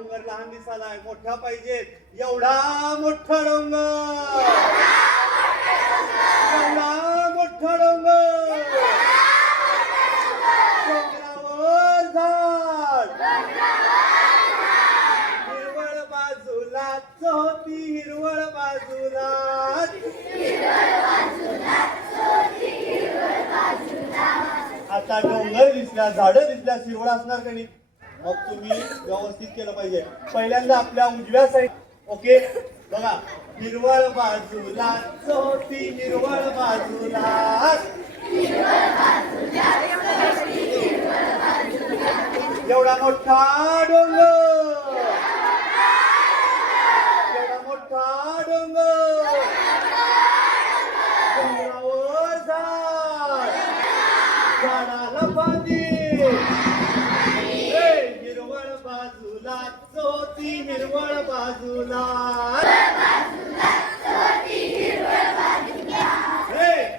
डोंगर लहान दिसालाय, मोठा पाहिजे. एवढा मोठा डोंगर, एवढा मोठा डोंगर, डोंगरावर झाड, हिरवळ बाजूलाच होती, हिरवळ बाजूलाच. आता डोंगर दिसल्या, झाडं दिसल्या, हिरवळ असणार का नाही? मग तुम्ही व्यवस्थित केलं पाहिजे. पहिल्यांदा आपल्या उजव्या साईड, ओके बघा, हिरवळ बाजूलाच होती, हिरवळ बाजूलाच. एवढा मोठा डोंगर, एवढा मोठा डोंगर, डोंगरावर झाड, झाडाला फांदी, हिरवळ बाजूलाच होती, हिरवळ बाजूला.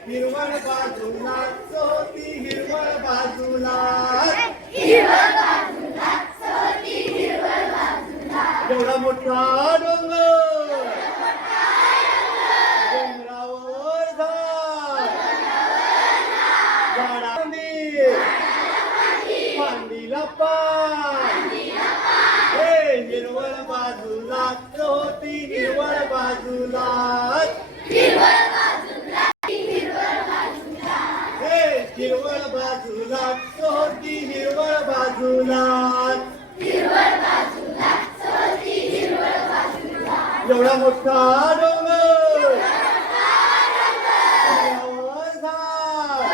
हिरवळ बाजूलाच होती, हिरवळ बाजूला. एवढा मोठा डोंगर, डोंगरावर झाड, झाडांनी फांदीला पान. हिरवळ बाजूलाच होती, हिरवळ बाजूलाच. हिरवळ बाजूलाच होती, हिरवळ बाजूलाच. एवढा मोठा डोंगर, डोंगरावर झाड,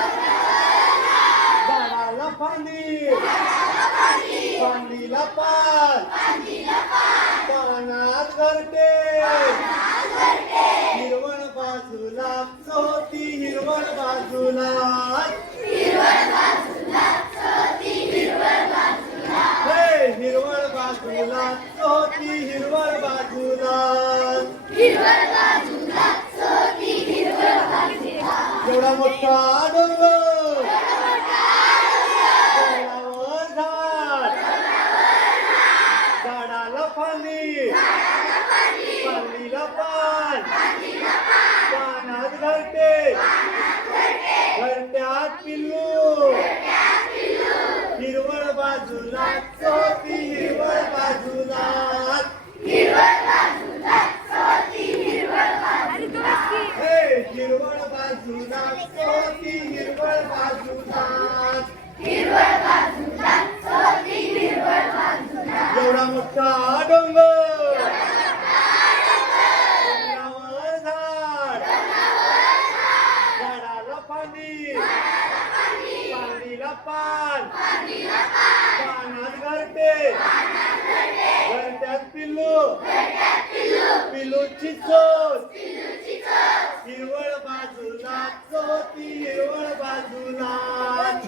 झाडाला फांदी, फांदीला पान, पानात घरटे. हिरवळ बाजूलाच होती, हिरवळ बाजूलाच. हिरवळ बाजूलाच होती, हिरवळ बाजूलाच. एवढा मोठा डोंगर, डोंगरावर झाड, झाडाला फांदी, फांदीला पान, पानात घरटे, घरट्यात पिल्लू. हिरवळ बाजूलाच होती, हिरवळ बाजूलाच. हिरवळ बाजूलाच होती, हिरवळ बाजूलाच. एवढा मोठा डोंगर, डोंगरावर झाड, झाडाला फांदी, फांदीला पान, पानात घरटे, घरट्यात पिल्लू, पिल्लूची चोच. हिरवळ बाजूलाच होती, हिरवळ बाजूलाच.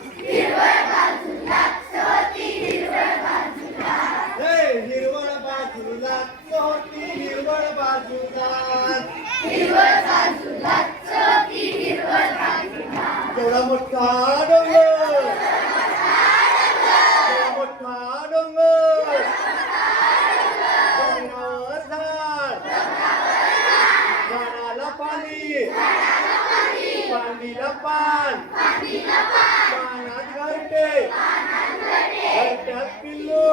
हिरवळ बाजूलाच होती, हिरवळ बाजूलाच. एवढा मोठा डोंगर, एवढा मोठा डोंगर, डोंगरावर झाड, झाडाला फांदी, फांदीला पान, पानात घरटे, घरट्यात पिल्लू,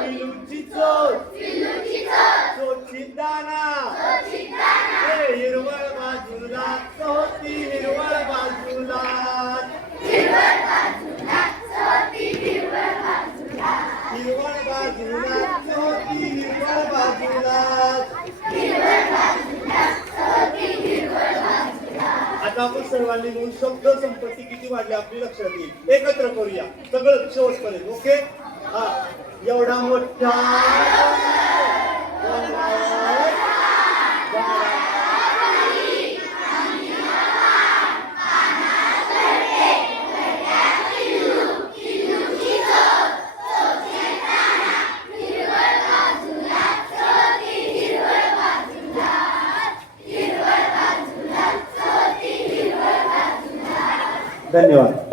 पिल्लूची चोच, चोचीत दाना. हिरवळ बाजूलाच होती, हिरवळ बाजूलाच. हिरवळ बाजूलाच होती, हिरवळ बाजूलाच. आता आपण सर्वांनी मिळून शब्द संपत्ती किती वाढली आपली लक्षात येईल. एकत्र करूया सगळं शेवटपर्यंत, ओके. हा, एवढा मोठा धन्यवाद.